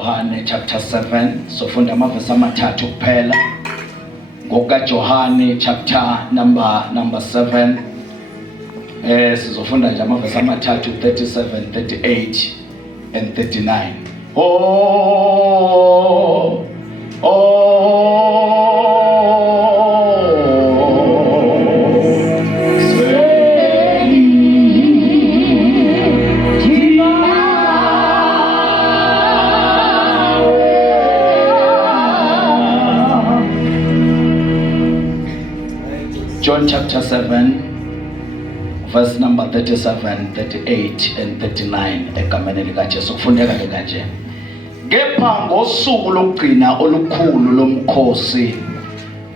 Johane chapter 7 sofunda amavesi amathathu kuphela. ngokaJohane chapter number 7 sizofunda nje amavesi amathathu 37 38 and 39. John chapter 7 verse number 37, 38 and 39 egameni likaJesu kufundeka kanje. Kepha ngosuku lokugcina olukhulu lomkhosi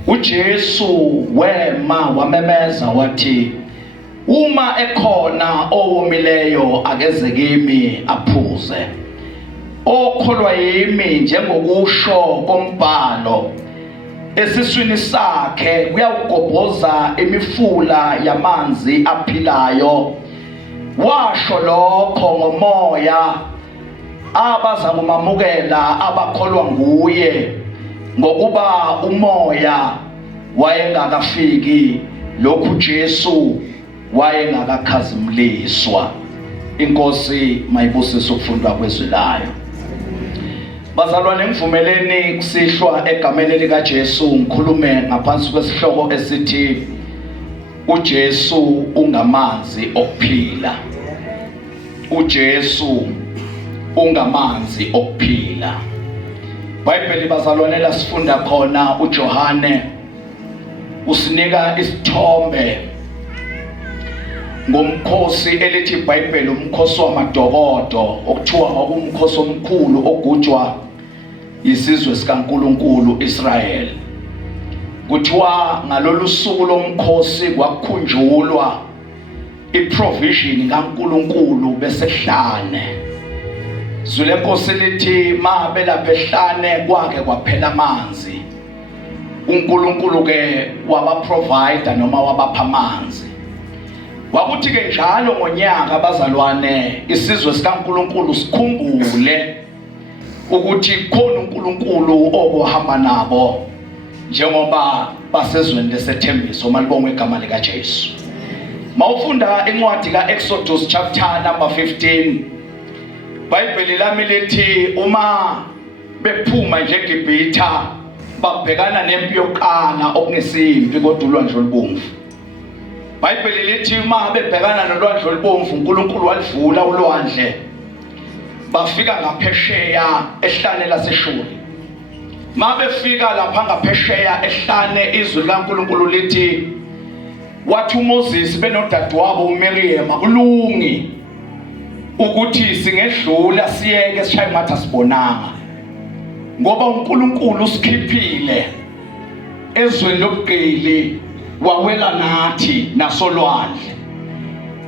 uJesu wema wamemeza wathi, uma ekhona owomileyo akeze kimi aphuze, okholwa yimi njengokusho kombhalo, esiswini sakhe uyawugobhoza imifula yamanzi aphilayo. Washo lokho ngomoya abaza kumamukela abakholwa nguye, ngokuba umoya wayengakafiki lokhu Jesu wayengakakhazimliswa. Inkosi mayibusise ukufundwa kwezwi layo. Bazalwane, ngivumeleni kusihlwa egameni likaJesu ngikhulume ngaphansi kwesihloko esithi uJesu ungamanzi okuphila. uJesu ungamanzi okuphila. Bible bazalwane lasifunda khona uJohane usinika isithombe ngomkhosi elithi Bible umkhosi wamadokodo, okuthiwa ngokumkhosi omkhulu ogujwa isizwe sikaNkulunkulu Israel. Kuthiwa ngalolu suku lomkhosi kwakukhunjulwa iprovision kaNkulunkulu besehlane. Zule nkosi lithi mabe lapha ehlane kwake kwaphela amanzi, uNkulunkulu ke waba provider noma wabapha amanzi. Wakuthi ke njalo ngonyaka bazalwane isizwe sikaNkulunkulu sikhumbule ukuthi khona uNkulunkulu okuhamba nabo njengoba basezweni lesethembiso. Malibongwe igama likaJesu. Mawufunda incwadi kaExodus chapter number 15, Bible lami lithi uma bephuma nje eGibhithe babhekana nempi yokuqala okungesimpi kodwa ulwandle olubomvu. Bible lithi uma bebhekana nolwandle olubomvu uNkulunkulu walivula ulwandle, bafika ngaphesheya ehlane laseShuri. Mabefika lapha ngaphesheya ehlane, izwi likaNkulunkulu lithi wathi uMoses benodadewabo uMiriam akulungi ukuthi singedlula siyeke sishaye matha sibonanga, ngoba uNkulunkulu usikhiphile ezweni lobugqili wawela nathi nasolwandle.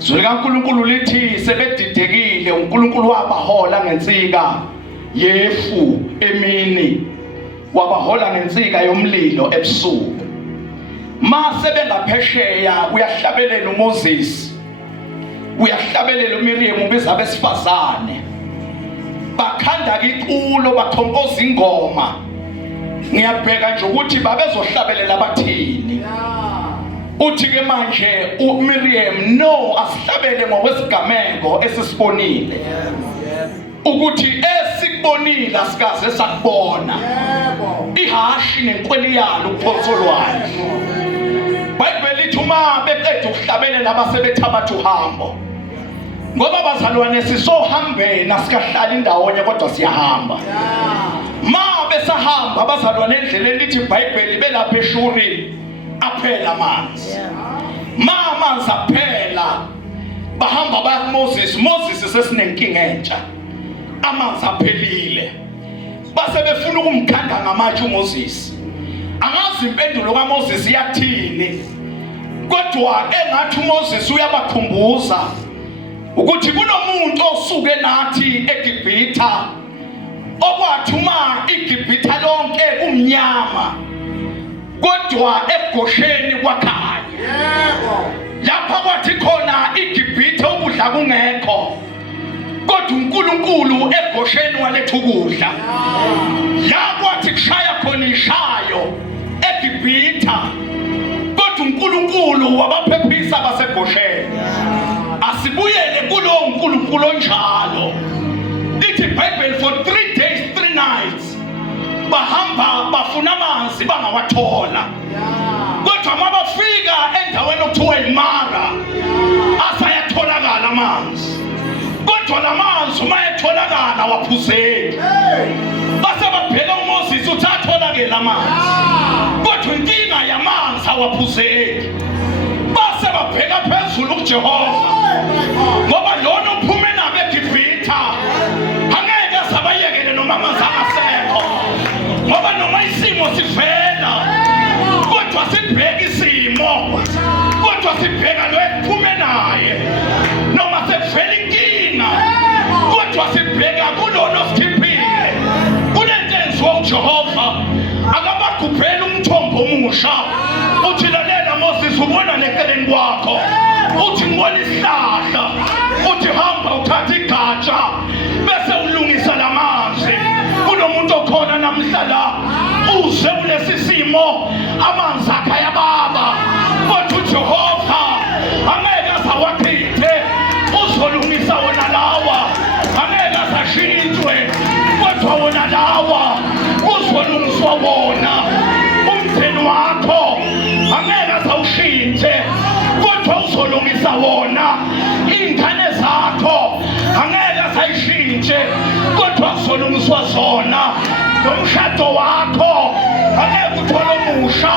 Izwi likaNkulunkulu lithi sebedidekile uNkulunkulu wabahola ngensika yefu emini, wabahola ngensika yomlilo ebusuku. Mase bengaphesheya uyahlabelela uMoses, uyahlabelela uMiriam ubiza abesifazane, bakhanda iculo bakhonkoza ingoma. Ngiyabheka nje ukuthi babezohlabelela abathini. Uthi ke manje uMiriam no asihlabele ngokwesigameko esisibonile, ukuthi esikubonile asikaze sakubona ihashi nenkweli yalo uphosolwane. Bible lithi uma beqeda ukuhlabelela abasebethabatha uhambo, ngoba bazalwane sisohambena sikahlala indawonye kodwa siyahamba. Ma besahamba abazalwane endleleni lithi Bible belapha eShuri aphela amanzi. Ma amanzi aphela bahamba baya kuMoses. Moses sesinenkinga entsha, amanzi aphelile. Base befuna ukumkhanda ngamatshe uMoses. Angazi impendulo kaMoses iyathini, kodwa engathi uMoses uyabakhumbuza ukuthi kunomuntu osuke nathi eGibhithe, okwathi uma iGibhithe lonke kumnyama kodwa eGosheni kwakhanya. Lapha kwathi khona iGibhithe ukudla kungekho, kodwa uNkulunkulu eGosheni waletha ukudla. La kwathi kushaya khona ishayo eGibhitha, kodwa uNkulunkulu wabaphephisa baseGosheni. Asibuyele kulo uNkulunkulu onjalo. Lithi iBhayibheli for 3 days 3 nights bahamba bafuna amanzi bangawathola. Kodwa mabafika endaweni okuthiwa iMara asayatholakala amanzi. Kodwa lamanzi uma etholakala waphuzeki. Base babheka uMoses uthi atholakele amanzi. Kodwa inkinga yamanzi awaphuzeki. Base babheka phezulu kuJehova. Ngoba lona uphume nabo eGibhitha. Angeke sabayekele noma amanzi akasekho. Ngoba noma isimo sivela, kodwa sibheka isimo. Kodwa sibheka lo ephume naye. Noma sekuvela inkinga, kodwa sibheka kulona osikhiphile. Kulento enziwa uJehova, akabagubhela umthombo omusha. Uthi lalela Moses, ubona lekeleni kwakho. Uthi ngibona isihlahla. Uthi hamba uthatha igatsha bese ulungisa lamanzi. Kunomuntu okhona namhla la uze kulesi simo amanzi akhe ayababa. Kodwa uJehova angeke asawachithe. Uzolungisa wona lawa. Angeke asashintshwe. Kodwa wona lawa uzolungiswa wona. Umtheni wakho angeke asawushintshe. Kodwa uzolungisa wona. Ingane zakho angeke asayishintshe. Kodwa uzolungiswa zona. Nomshado wakho angeke uthole omusha.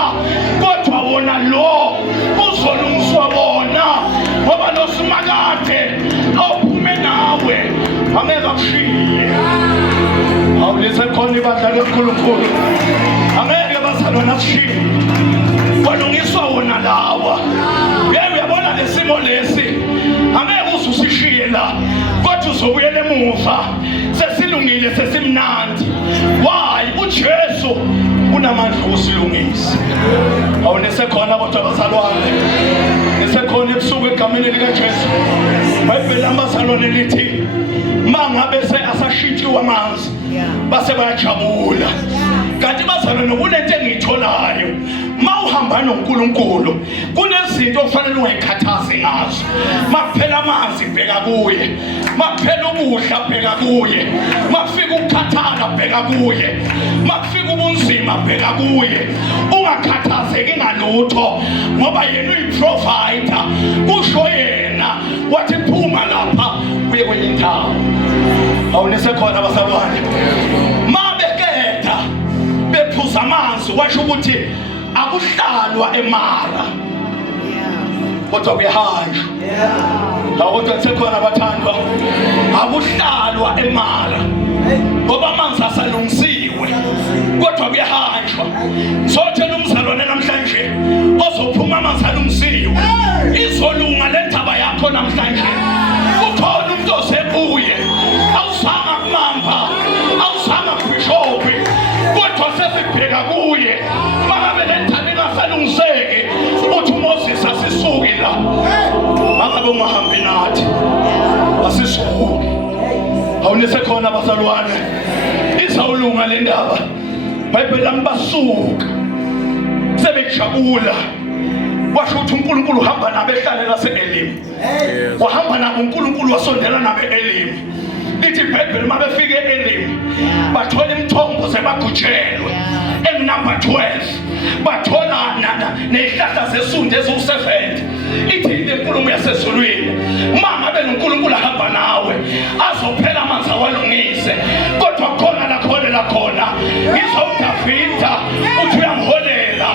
Kodwa wona lo uzolungiswa wona. Ngoba lo simakade awuphume nawe angeke akushiye. Awulise khona ibandla loNkulunkulu. Angeke bazalwana akushiye. Walungiswa wona lawa. Uyabona lesimo lesi. Angeke uzusishiye la. Kodwa uzobuyela emuva. Sesilungile sesimnandi. Why? uJesu unamandla okusilungisa. Awunesekhona kodwa bazalwane. Nesekhona ebusuku egameni likaJesu. iBhayibheli amazalwane lithi mangabe asashintshiwe amanzi base bayajabula. Kanti bazalwane kunento engiyitholayo. Mawuhamba noNkulunkulu kunezinto okufanele ungayikhathazi ngazo. Makuphela amanzi bheka kuye. Makuphela ukudla bheka kuye. Makufika ukukhathala bheka kuye. Makufika ubunzima bheka kuye. Ungakhathazeki ngalutho ngoba yena uyiprovider. Kusho yena wathi phuma lapha uye kwenye indawo. Awunesekhona bazalwane. Mabekeda bephuza amanzi washo ukuthi akuhlalwa eMara. Kodwa kuyahanjwa. Kodwa sekhona abathandwa. Akuhlalwa eMara. Ngoba amanzi asalungisiwe. Kodwa kuyahanjwa. Sotshela umzalwane namhlanje ozophuma amanzi alungisiwe. Izolunga lendaba yakho namhlanje. Ukhona umuntu osebuye. Awusanga kuMamba. Awusanga kuBishop. Kodwa sesibheka kuye. Mangabe lendaba ingasalungiseki uthi uMoses asisuki la. Mangabe ungahambi nathi. Asisuki. Awunesekhona bazalwane. Izawulunga le ndaba. iBhayibheli ambasuka. Sebejabula. Washo ukuthi uNkulunkulu uhamba nabo ehlale laseElim. Wahamba nabo uNkulunkulu wasondela nabo eElim. Lithi iBhayibheli mabefike eElim bathola imithombo sebagujelwe. Number 12 bathola nezihlahla zesundu eziwu-70. Ithi inkulumo yasezulwini mangabe noNkulunkulu ahamba nawe azophela amanzi awalungise. Kodwa khona la khona ngizomdavida uthi uyamholela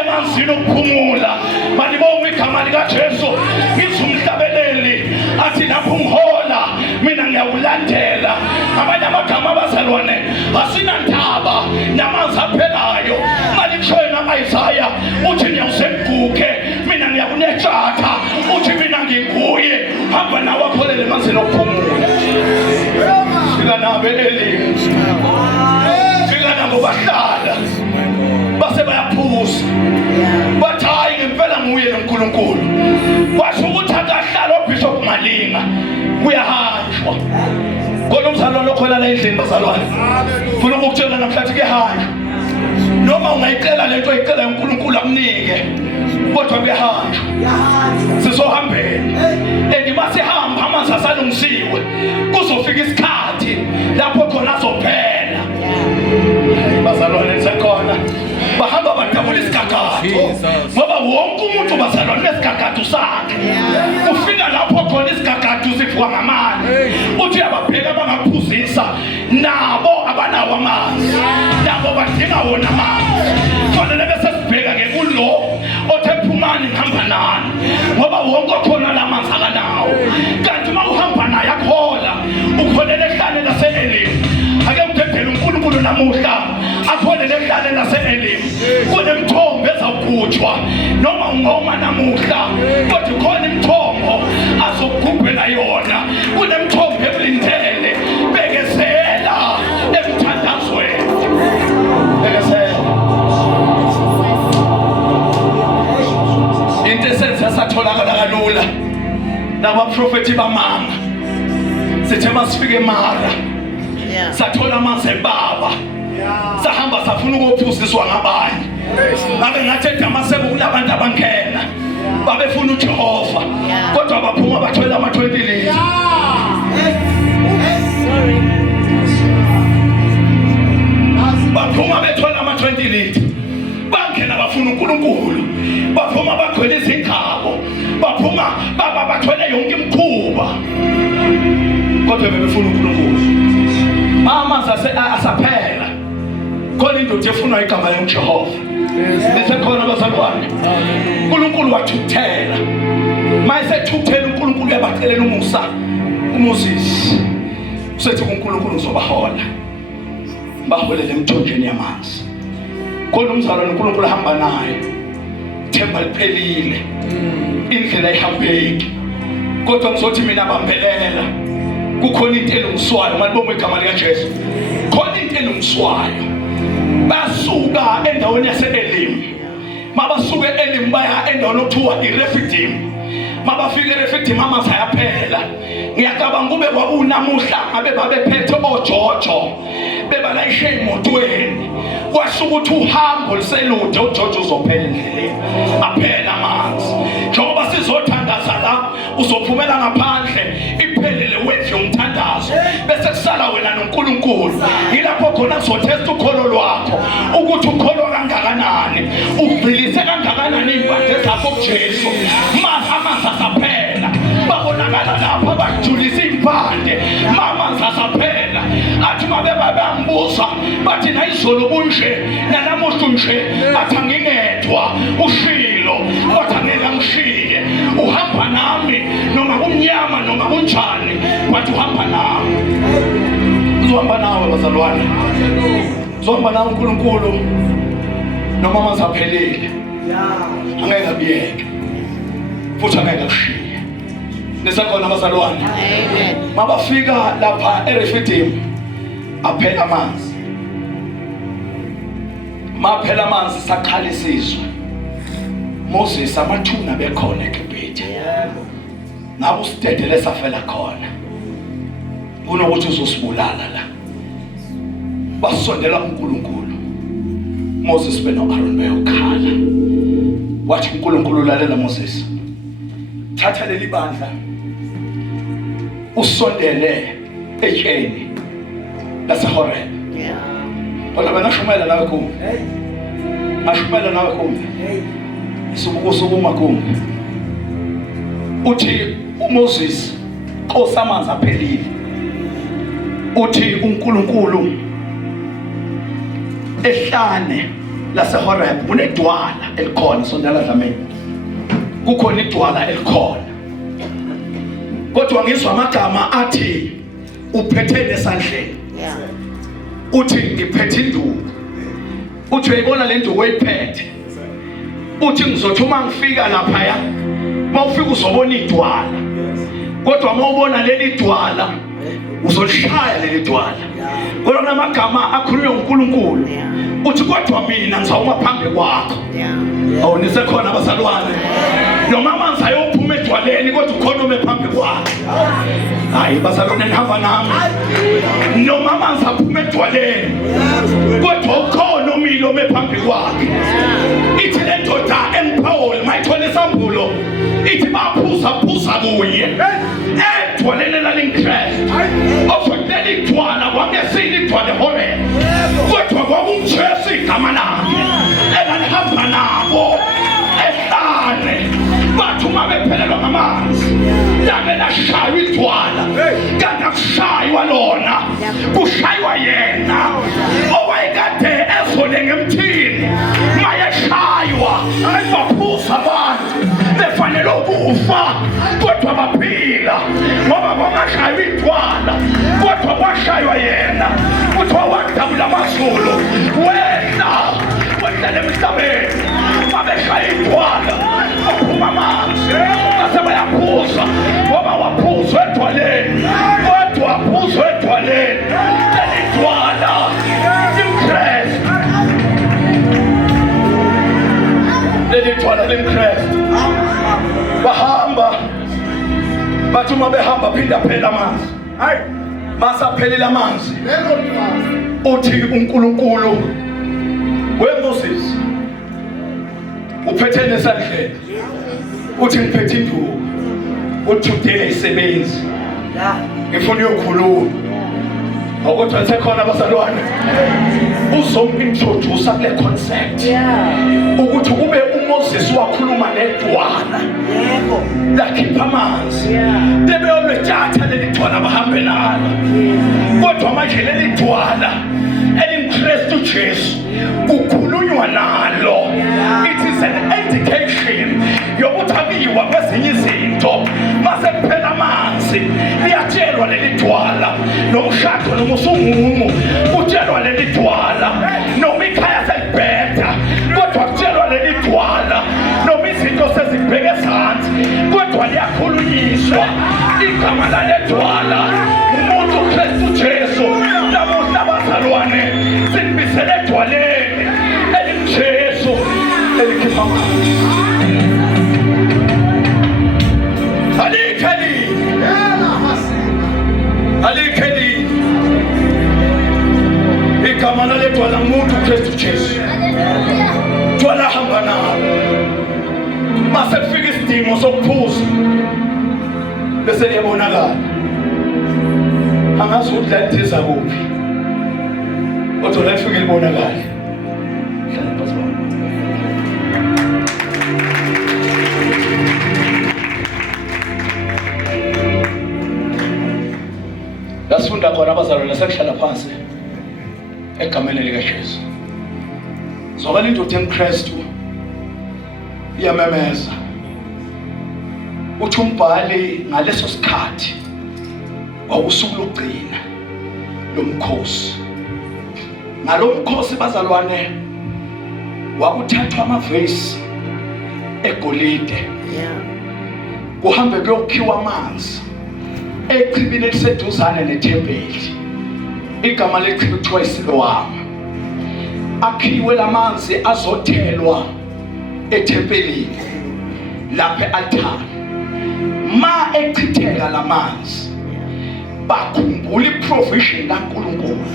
emanzini okuphumula. Malibonga igama likaJesu. Ngizumhlabeleli athi lapho ungihola mina ngiyawulandela. Abanye amagama abazalwane asinandaba namanzi aphelayo. Malikushoyena Isaiah uthi ngiyawusemguke mina ngiyakunetshaka. Uthi mina nginguye hamba nawe apholele emanzini okuphumula. Fika nabo eElim. Fika nabo bahlala base bayaphuza. Bathi hayi ngempela nguye noNkulunkulu. Washo ukuthi akahlala uBishop Malinga. Kuyahanja. hanjwa. Kodwa umzalwane okhona la endlini bazalwane. Ufuna ukutshela namhlanje ke hanjwa. Noma ungayicela lento oyicela uNkulunkulu amnike. Kodwa kuyahanjwa. Sizohambeni. Masihamba amanzi asalungisiwe. Kuzofika isikhathi lapho khona azophela. Bazalwane sekhona. Bahamba badabula isigagato. Ngoba wonke umuntu bazalwane nesigagato sakhe. Kufika lapho khona isigagato sifwa ngamanzi. Uthi ababheka bangaphuzisa nabo abanawo amanzi. Nabo badinga wona amanzi. Kufanele bese sibheka ke kulo othe phumani ngihamba nani. Ngoba wonke khona lamanzi akanawo. Kanti uma uhamba naye akhola ukholele ehlane lase-Elimu. Ake ngidedele uNkulunkulu namuhla akholele ehlane lase-Elimu. Kunemithombo ezawugujwa noma ungoma namuhla kodwa khona imithombo azokugubhela yona. Kunemithombo ekulindele bekezela emthandazweni. Bekezela. Into esenza satholakala kalula nabaprofeti bamanga. Sithe masifike Mara sathola amanzi eBaba. Sahamba safuna ukuphuziswa ngabanye. Babe ngathi eDamaseko kulabantu abangena babefuna uJehova kodwa baphuma bathola ama-20 liters. Baphuma bethola ama-20 liters. Bangena bafuna uNkulunkulu. Baphuma bagcwele izingabo. Baphuma bathwele yonke imikhuba. Kodwa bebefuna uNkulunkulu. Amanzi asaphela. Khona indoda efuna igama likaJehova. Lisekhona bazalwane. uNkulunkulu wathuthela. Mayisethuthela uNkulunkulu yabacelela umusa. uMoses usethi uNkulunkulu uzobahola. Baholele emthonjeni yamanzi. Khona umzalwane uNkulunkulu ahamba naye. Themba liphelile. Indlela ihambeki. Kodwa ngizothi mina bambelela. Kukhona into elungiswayo malibonga igama likaJesu. Khona into elungiswayo. Basuka endaweni yase-Elimu. Mabasuka e-Elimu baya endaweni okuthiwa iRefidim. Mabafika eRefidim amanzi ayaphela. Ngiyacabanga kube kwakunamuhla ngabe babephethe oJojo bebalayishe emotweni. Kwasho ukuthi uhambo liselude uJojo uzophela endleleni. Aphela amanzi. Njengoba sizothandaza la uzophumela ngaphandle iphelele wendlu yomthandazo bese kusala wena noNkulunkulu. Yilapho khona kuzothesta ukholo lwakho ukuthi ukholwa kangakanani, ugxilise kangakanani impande zakho kuJesu. Amanzi asaphela. Babonakala lapha bajulisa impande. Amanzi asaphela. Athi mabe babambuza bathi na izolo kunje nanamuhla nje athi ngingedwa ushilo kodwa ngeke ngishiye. Uhamba nami noma kumnyama noma kunjani bathi uhamba nami. Uzohamba nawe bazalwane. Uzohamba nawe uNkulunkulu noma amanzi aphelile. Angeke abiyeke futhi angeke akushiye. Nisakhona bazalwane. Amen. Mabafika lapha eRefidim aphela amanzi. Maphela amanzi saqhala isizwe. Moses amathuna bekhona eGibhithe. Ngabe usidedele safela khona. Kunokuthi uzosibulala la. Basondela uNkulunkulu. Moses beno-Aaron bayokhala. Wathi uNkulunkulu lalela Moses. Thatha leli bandla. Usondele etsheni laseHoreb. Kodwa bena shumela nawe kumbe. Ashumela nawe kumbe. Isukuma kumbe. Uthi uMoses Nkosi amanzi aphelile. Uthi uNkulunkulu ehlane laseHoreb kunedwala elikhona sondela dlameni. Kukhona idwala elikhona. Kodwa ngizwa amagama athi uphethe nesandleni. Uthi ngiphethe induku. Uthi uyibona le nduku oyiphethe. Uthi ngizothi uma ngifika lapha ya mawufika uzobona idwala. Kodwa mawubona leli dwala uzolishaya leli dwala. Kodwa kunamagama akhulunywa uNkulunkulu. Uthi kodwa mina ngizawuma phambi kwakho. Awunisekhona abazalwane. Noma amanzi ayophuma edwaleni kodwa ukhona ume phambi kwakhe. Hayi bazalwane nihamba nami. Noma amanzi aphuma edwaleni kodwa ukhona umilo ume phambi kwakhe. Ithi le ndoda emPaul mayithola isambulo ithi baphuza kuye edwaleni lalingiKristu. Ofundela idwala kwangesini idwala hore kodwa kwakunguJesu igama lakhe elalihamba nabo ehlane. Bathu uma bephelelwa ngamanzi lake lashaywa idwala kanti akushaywa lona kushaywa yena owayekade ezole ngemthini. Mayeshaywa baphuza abantu befanele ukufa kodwa baphila ngoba kwangashaywa idwala kodwa kwashaywa yena. Kuthiwa wadabula amazulu wehla emhlabeni babeshaya idwala baphuma amanzi base bayaphuza ngoba waphuzwa edwaleni kodwa waphuzwa edwaleni leli dwala limKristu. Leli dwala limKristu. Bahamba bathi uma behamba phinda phela amanzi. Hayi masaphelile amanzi uthi uNkulunkulu weMoses uphethe nesandleni uthi ngiphethe induku uthi today ayisebenzi ngifuna ukukhuluma ukuthi sekhona abazalwane uzomintroduce kule concept ukuthi kube uMoses wakhuluma nedwala lakhipha amanzi bebeyolwethatha leli dwala bahambe nalo kodwa manje leli dwala elimKristu Jesu kukhulunywa nalo. It is an indication yokuthi abiwa kwezinye izinto mase kuphela amanzi liyatshelwa leli dwala nomshado noma usumumu kutshelwa leli dwala noma ikhaya selibheda kodwa kutshelwa leli dwala noma izinto sezibheke phansi kodwa liyakhulunyiswa igama lale dwala umuntu uKristu Jesu. Namuhla bazalwane sibisele edwaleni elimJesu elikhipha amanzi. Alikeli igama lale dwala umuntu uKristu Jesu. Dwala hamba nalo mase kufika isidingo sokuphuza bese liyabonakala. Angazi ukuthi la lithiza kuphi kodwa la lifike libonakala. Lasifunda khona abazalwane sekuhlala phansi egameni likaJesu. Zokala indoda emKristu iyamemeza uthi umbhali ngaleso sikhathi wawusuku lokugcina lomkhosi. Ngalomkhosi bazalwane wakuthathwa amavesi egolide kuhambe kuyokhiwa amanzi echibini eliseduzane nethempeli. Igama lechibi kuthiwa iSiloamu. Akhiwe lamanzi azothelwa ethempelini lapha e-altar. Ma echitheka lamanzi bakhumbula iprovision kaNkulunkulu.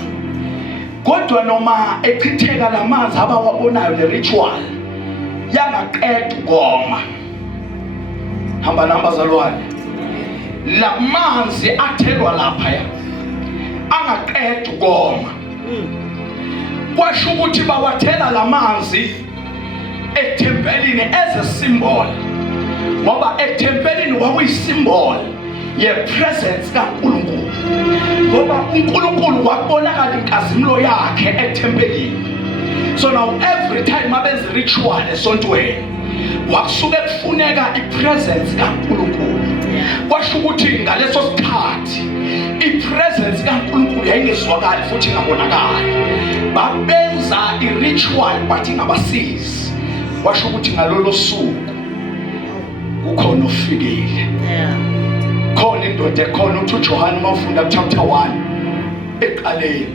Kodwa noma echitheka lamanzi abawabonayo le ritual yangaqeda ukoma. Hamba nambazalwane la manzi athelwa lapha angaqeda ukoma. Kwasho ukuthi bawathela lamanzi ethempelini as a symbol ngoba ethempelini kwakuyisymbol ye-presence kaNkulunkulu ngoba uNkulunkulu wakubonakala inkazimulo yakhe ethempelini. So now every time abenza ritual esontweni wakusuke kufuneka ipresence kaNkulunkulu. Kwasho ukuthi ngaleso sikhathi ipresence kaNkulunkulu yayingezwakali futhi ingabonakali. Babenza iritual but ingabasizi. Kwasho ukuthi ngalolo suku kukhona ofikile. Khona indoda ekhona uthi uJohane mawufunda chapter 1 eqaleni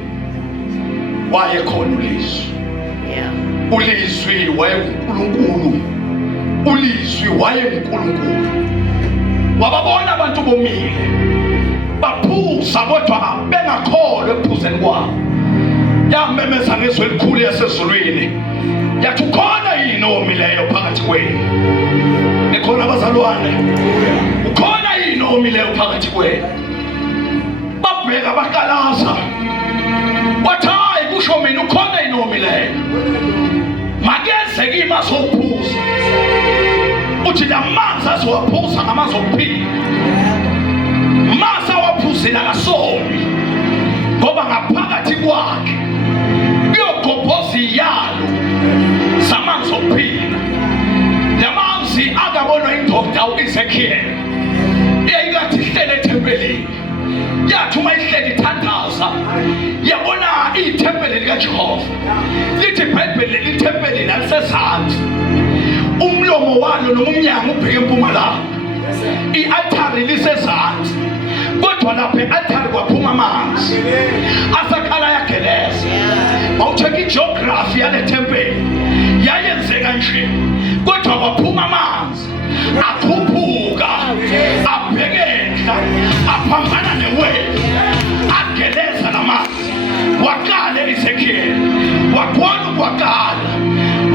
wayekhona ulizwi. Ulizwi wayeNkulunkulu. Ulizwi wayeNkulunkulu. wababona abantu bomile baphuza kodwa bengakholwa ekuphuzeni kwabo. Yamemeza ngezwi elikhulu yasezulwini yathi ukhona yini omileyo phakathi kwenu? Ekhona abazalwane? Ukhona yini omileyo phakathi kwenu? Babheka bakalaza wathi hayi kusho mina ukhona yini omileyo? Makenzeke ima sokuphuza uthi lamanzi azowaphuza ngamanzi okuphila. Masa waphuzela kasomi ngoba ngaphakathi kwakhe kuyogobhoza iyalo zamanzi okuphila. Lamanzi akabonwa indoda u-Ezekiel eyayikathi ihlele ethempelini. Yathi uma ihleli ithandaza yabona ithempeli likaJehova. Lithi iBhayibheli leli ithempeli lalisezansi, umlomo walo noma umnyango ubheke empumalanga, i-althari lisezansi. Kodwa lapha e-althari kwaphuma amanzi asakhala yageleza. Mawucheka i-geography yale thempeli yayenzeka nje, kodwa kwaphuma amanzi akhuphuka abhekela aphambana newele ageleza lamanzi. Wakale Ezekiel wakwana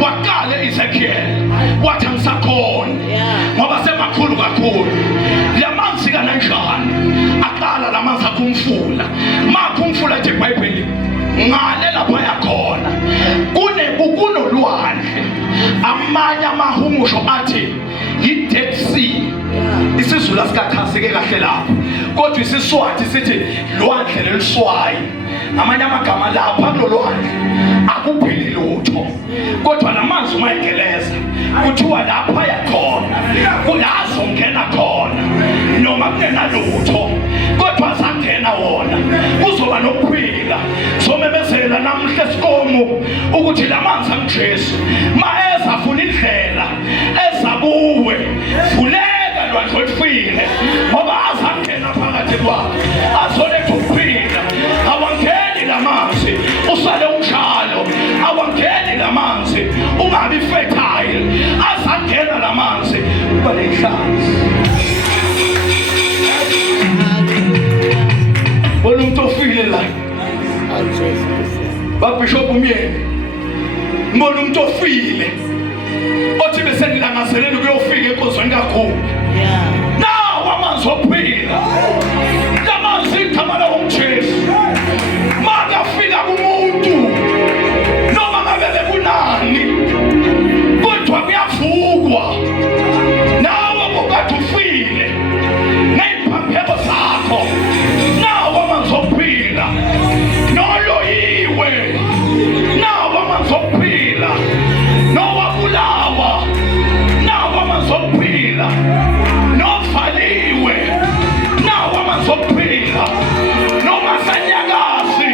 wakale Ezekiel wathi angisakhona ngoba semakhulu kakhulu. Lamanzi kananjani aqala lamanzi akumfula. Makumfula nje iBhayibheli ngale lapha yakhona kunolwandle. Amanye amahumusho athi yi-Dead Sea. Isizulu asikathasike kahle lapho, kodwa isiSwati sithi lwandle leliswayi. Amanye amagama lapha kulolwandle akuphili lutho, kodwa lamanzi uma egeleza kuthiwa lapha yakhona kulazo ngena khona noma kungenalutho, kodwa sangena wona kuzoba nokuphila. Somemezela namhla esikomo ukuthi lamanzi angiJesu maeza funa indlela ezakuwe, vuleka lwandle olufile ngoba azangena phakathi kwakho azoletha ukuphila. Awangeni lamanzi usale unjalo, awangeni lamanzi ungabi fertile, azangena lamanzi uba nenhlanzi. Bona umuntu ofile la babishop umyeni, ngibona umuntu ofile othi bese ngilangazelele kuyofika enkozweni kakhulu. Nawo amanzi okuphila, lamanzi igama lakuJesu makafika kumuntu noma ngabe bekunani, kodwa kuyavukwa. Nawe bokade ufile ngey'phapheko zakho, nawo amanzi okuphila. Noloyiwe, nawo amanzi okuphila. Nowabulawa, nawo amanzi okuphila. Novaliwe, nawo amanzi okuphila. Nomasanyakazi,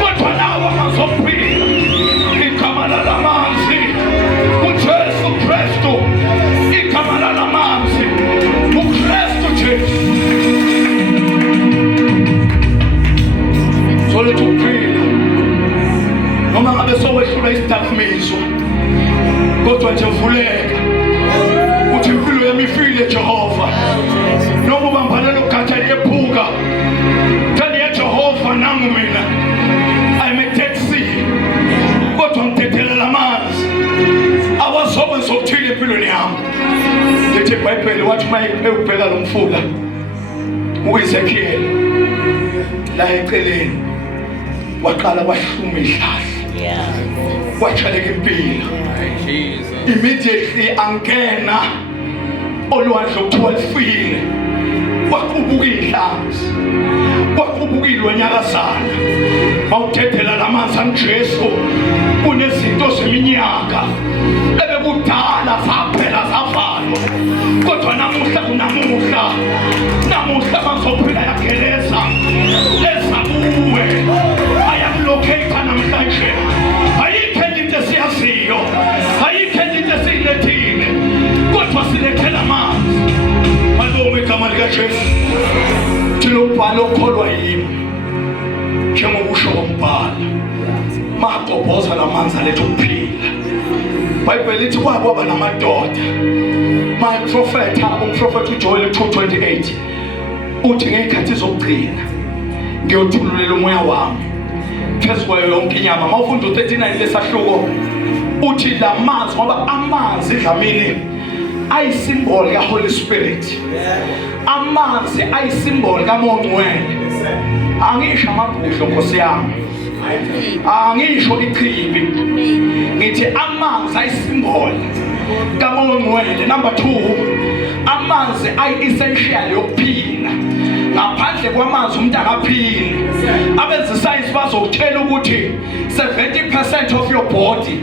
kodwa nawo amanzi okuphila. Igama lalamanzi uJesu Kristu, igama lalamanzi uKristu Jesu. Soletha ukuphila noma ngabe sowehlula isidakamizwa, kodwa nje vuleka uthi impilo yami ifile Jehova. Noma ubambanela ugatsha liyephuka thani ya Jehova, nangu mina I'm a Dead Sea, kodwa ngithethela lamanzi awazokwenza okuthile empilweni yami. Lithi iBhayibheli wathi uma ebheka lo mfula u-Ezekiel la eceleni waqala wahluma ihlahla, watshaleka impilo. Immediately angena olwandle okuthiwa lifile, waqubuka iy'nhlanzi, waqubuka iy'lwanyakazana. Mawuthethela lamanzi angiJesu kunezinto zeminyaka ebekudala zaphela zavalwa, kodwa namuhla kunamuhla, namuhla amanzi okuphila yageleza ezakuwe, ayakulocate namhlanje. Ayikho into esiyaziyo, ayikho into esiyilethile, kodwa silethela amanzi. Malome igama likaJesu thina umbhalo okholwa yimi njengokusho kombhalo, magobhoza lamanzi aletha ukuphila. Bible lithi kwaba namadoda. My prophet, umprofeti uJoel 2:28 uthi ngekhathi zokugcina ngiyothululela umoya wami phezu kwayo yonke inyama. Mawufunda u39 lesahluko uthi lamanzi ngoba amanzi dlamini ayisimboli ka Holy Spirit. Amanzi ayisimboli ka Moya Ongcwele. Angisho amabhusho Nkosi yami. Angisho ichibi. Ngithi amanzi ayisimboli ka Moya Ongcwele. Number 2, amanzi ayi-essential yokuphila. Ngaphandle kwamanzi umuntu akaphili. Abezisayensi bazokutshela ukuthi 70% of your body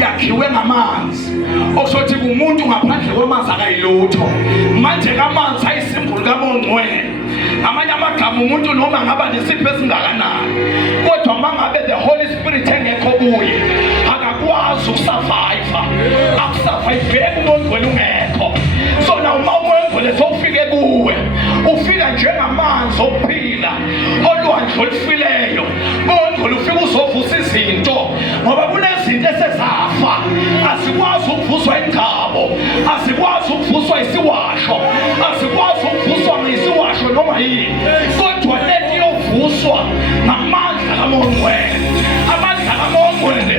yakhiwe ngamanzi. Okusothi umuntu ngaphandle kwamanzi akayilutho. Manje kamanzi ayisimboli ka Moya Ongcwele. Amanye amagama umuntu noma ngaba nesipho esingakanani, kodwa mangabe the Holy Spirit engekho kuye akakwazi ukusurvive. Akusurvive umuntu Ongcwele ungekho. So now umoya Ongcwele sowufike kuwe, ufika njengamanzi okuphila olwandle olufileyo. Umoya Ongcwele ufika uzovusa izinto ngoba kunezinto esezafa. Asikwazi ukuvuswa ingcabo, asikwazi ukuvuswa isiwasho, asikwazi ukuvuswa ngisiwasho noma yini, kodwa lento yovuswa ngamandla kaMoya Ongcwele. Amandla kaMoya Ongcwele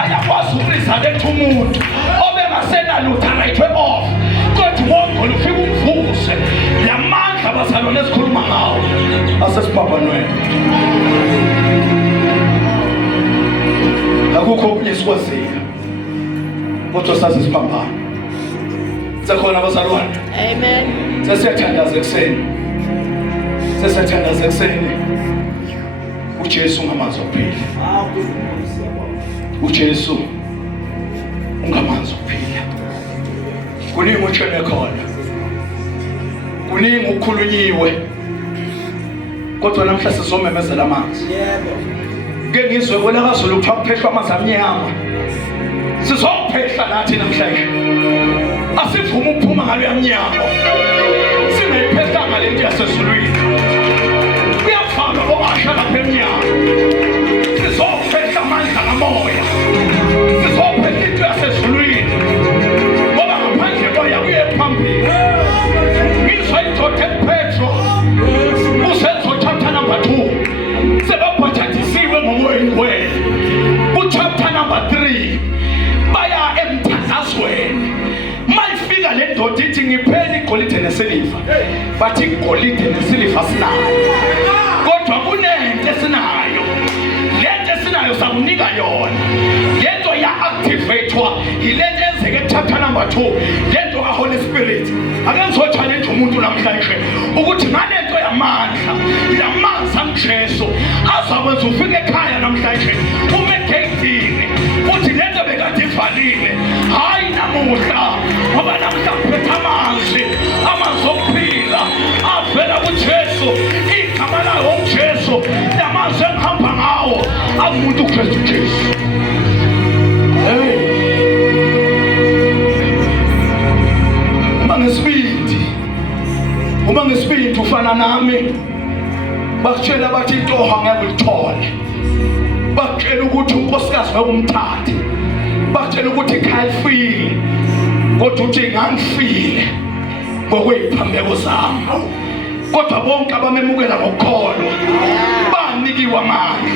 ayakwazi ukuresurrecta umuntu obengasenalutho arayithwe off, kodwa uMoya Ongcwele ufika umvuse. Lamandla bazalwane esikhuluma ngawo asesibhabhanweni. Akukho okunye sikwaziyo kodwa sazi siphambana. Sekhona bazalwane. Amen. Sesiyathandaza ekseni. Sesiyathandaza ekseni. uJesu ungamanzi okuphila. uJesu ungamanzi okuphila. Kuningi utshele khona. Kuningi ukukhulunyiwe. Kodwa namhla sizomemezela amanzi. Yebo. Ngizwe bona kaZulu kuthiwa kupheshwa amanzi amnyama. Sizophehla nathi namhlanje. Asivuma ukuphuma ngalo yamnyama. Singayiphehla ngalento yasezulwini. Kuyafana bomasha lapha emnyama. Sizophehla amandla kamoya. Sizophehla into yasezulwini. Ngoba ngaphandle kwayo kuye phambili. Ngizwa indoda ePetro. Usenzo chapter number 2. Sebaphathisiwe ngomoya Ongcwele. Chapter number 3 baya emthazazweni. Mayifika le ndoda ithi ngiphela igolide nesiliva. Bathi igolide nesiliva sinayo, kodwa kunento esinayo. Lento esinayo sakunika yona. Lento ya-activatewa yilento enzeke chapter number 2. Lento ka Holy Spirit. Ake ngizochallenge umuntu namhlanje ukuthi ngalento yamandla yamanzi kaJesu azakwenza ufike ekhaya namhlanje umegeyidini uthi lento bekade ivalile hayi namuhla ngoba namhla kuphethe amanzi okuphila avela kuJesu. Igama layo uJesu, lamanzi engihamba ngawo akumuntu uKristu Jesu. Uma ngesibindi ufana nami, bakutshela bathi itoha ngeke ulithole. Bakutshela ukuthi unkosikazi ngeke umthathe. Bakutshela ukuthi ikhaya lifile, kodwa uthi ngangifile ngokwey'phambeko zami. Kodwa bonke abamemukela ngokukholwa banikiwe amandla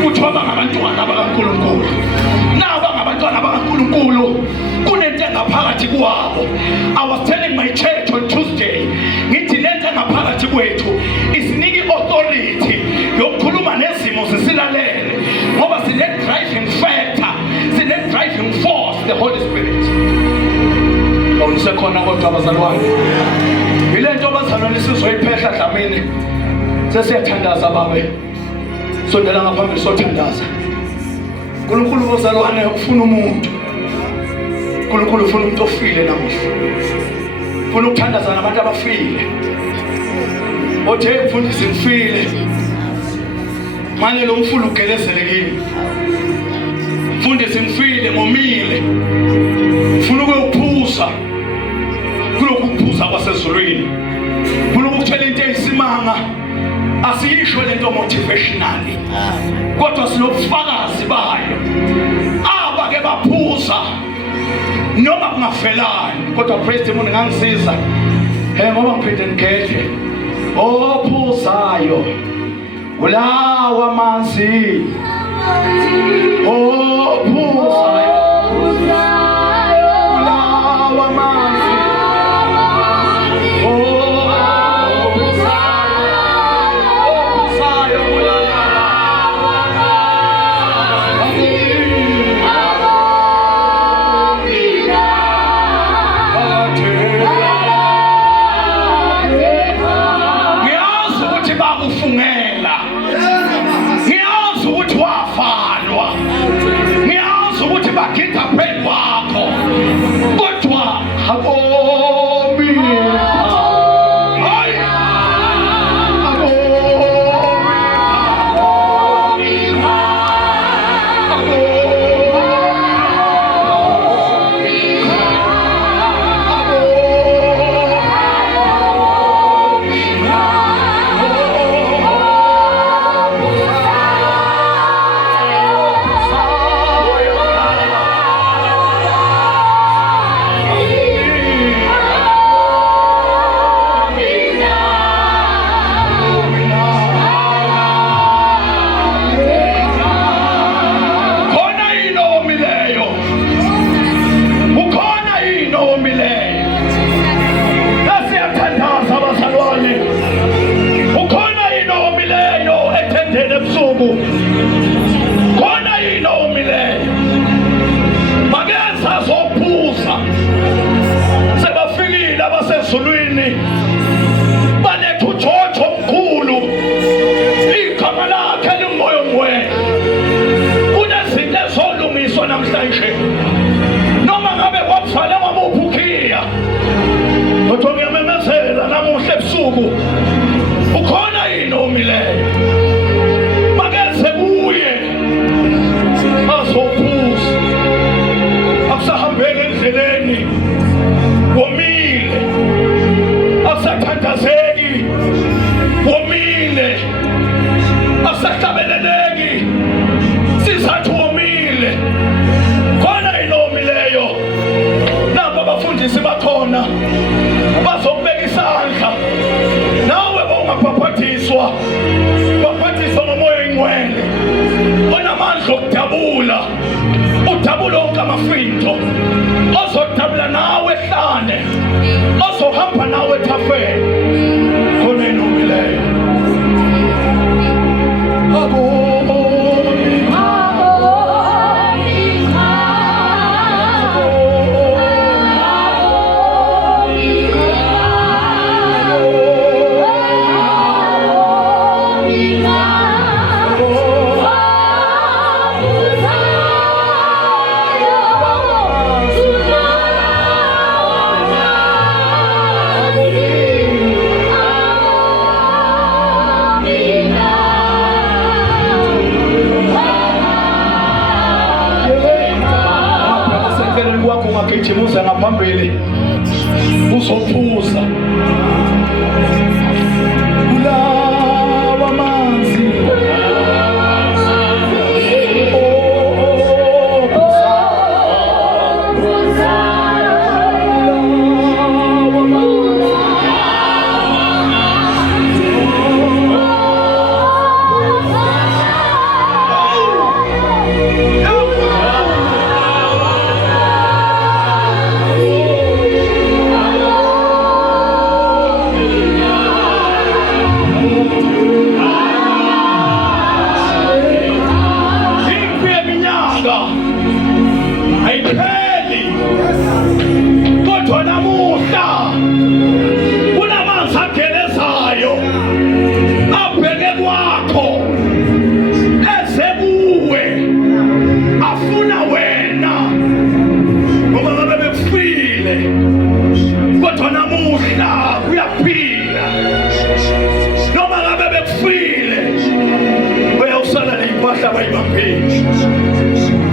ukuthi baba ngabantwana bakaNkulunkulu. Naba ngabantwana bakaNkulunkulu kunento engaphakathi kwabo. I was telling my church on Tuesday, ngithi lento engaphakathi kwethu isinika i-authority yokukhuluma nezimo zisilalele ngoba sine driving factor, sine driving force, the Holy Spirit. Awunisekhona kodwa abazalwane. Ilento abazalwane sizoyiphehla dlamini. Sesiyathandaza babe. Sondela ngaphambili sothandaza. uNkulunkulu bazalwane ufuna umuntu. uNkulunkulu ufuna umuntu ofile namuhla. Ufuna ukuthandaza nabantu abafile. Othe mfundisi ngifile. Manje lo mfulu ugelezele kimi. Mfundisi ngifile ngomile. Ufuna ukuphuza. Kulokuphuza kwasezulwini. Ufuna ukutshela into eyisimanga. Asiyisho lento motivationally. Kodwa sinobufakazi bayo. bake baphuza noma kungafelani kodwa praise the Lord ngangisiza ngoba ngiphinde ngikhethe ophuzayo ulawa amanzi ophuzayo ulawa amanzi bagita phezu kwakho kodwa abomi hayi khona yini omileyo makenza zophuza sebafikile abasezulwini baletha uJojo omkhulu igama lakhe lingoyo ngwele kunezinto ezolungiswa namhlanje noma ngabe kwabhala kwamuphi ukhiya kodwa ngiyamemezela namuhla ebusuku ukhona yini omileyo akusahambeli endleleni womile akusathandazeki womile akusahlabeleleki sizathu womile khona inomileyo nabo abafundisi bakhona bazokubeka isandla nawe bawungabhaphathiswa baphathiswa ngomoya oyingcwele onamandla okudabula udabula wonke amafindo ozodabula nawe ehlane ozohamba nawe ethafeni khona inomileyo ungagijimuza ngaphambili uzophuza ulawa amanzi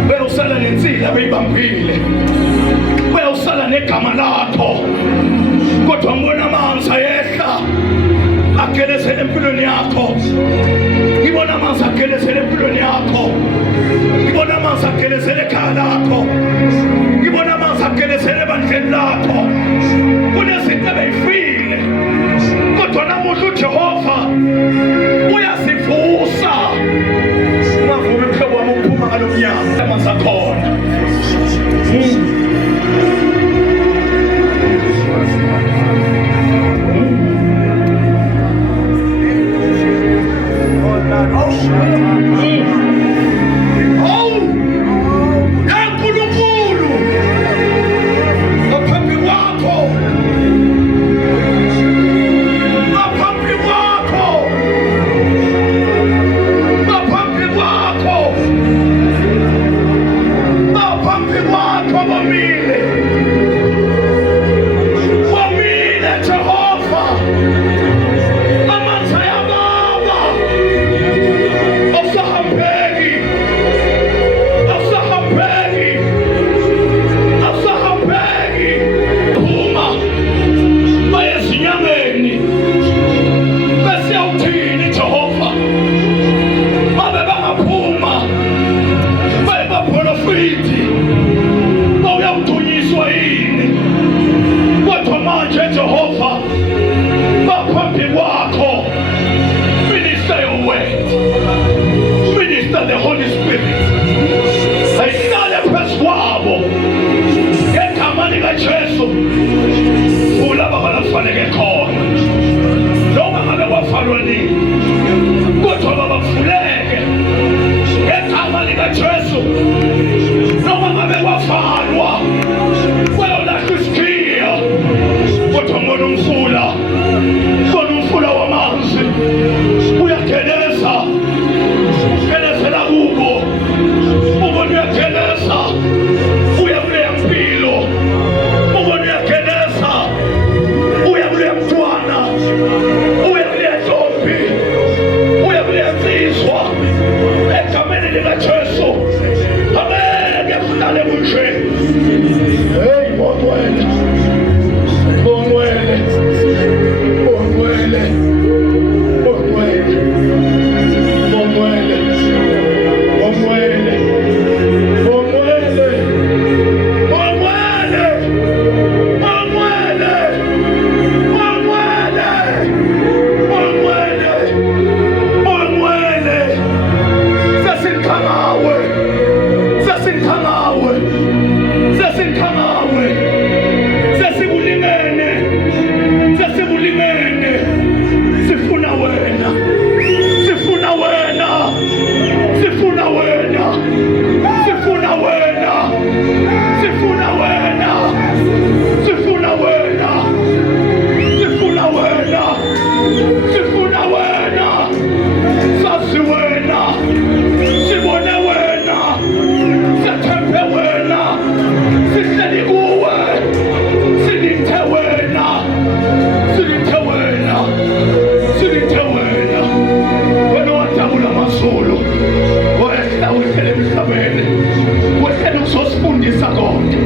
uyawusala nensila beyibambile uyawusala negama lakho kodwa ngibona amanzi ayehla agelezele empilweni yakho ngibona amanzi agelezele empilweni yakho ngibona amanzi agelezele ekhaya lakho, ngibona amanzi agelezele ebandleni lakho. Kunezinto ebeyifile kodwa namuhla uJehova uyasivusa. Ungavumi mhlobo wami ukuphuma ngalo mnyango, amanzi akhona. The Holy Spirit ayihlale phezu kwabo ngegama likaJesu. Vula baba lafaneke khona noma ngabe kwavalwa nini, kodwa baba vuleke ngegama likaJesu. Noma ngabe kwavalwa kweyolahla isikhiya, kodwa ngibona umfula wamanzi uyageleza. Gelezela kubo, ubona uyageleza, uya kuleya mpilo. Ubona uyageleza, uya kuleya mntwana, uya kuleya ntombi, uya kuleya nsizwa. Egameni likaJesu angeke kuhlale kunje. Hey, bonwele, bonwele, bonwele, bonwele. Wehlele emhlabeni, wehlele ukuzosifundisa konke.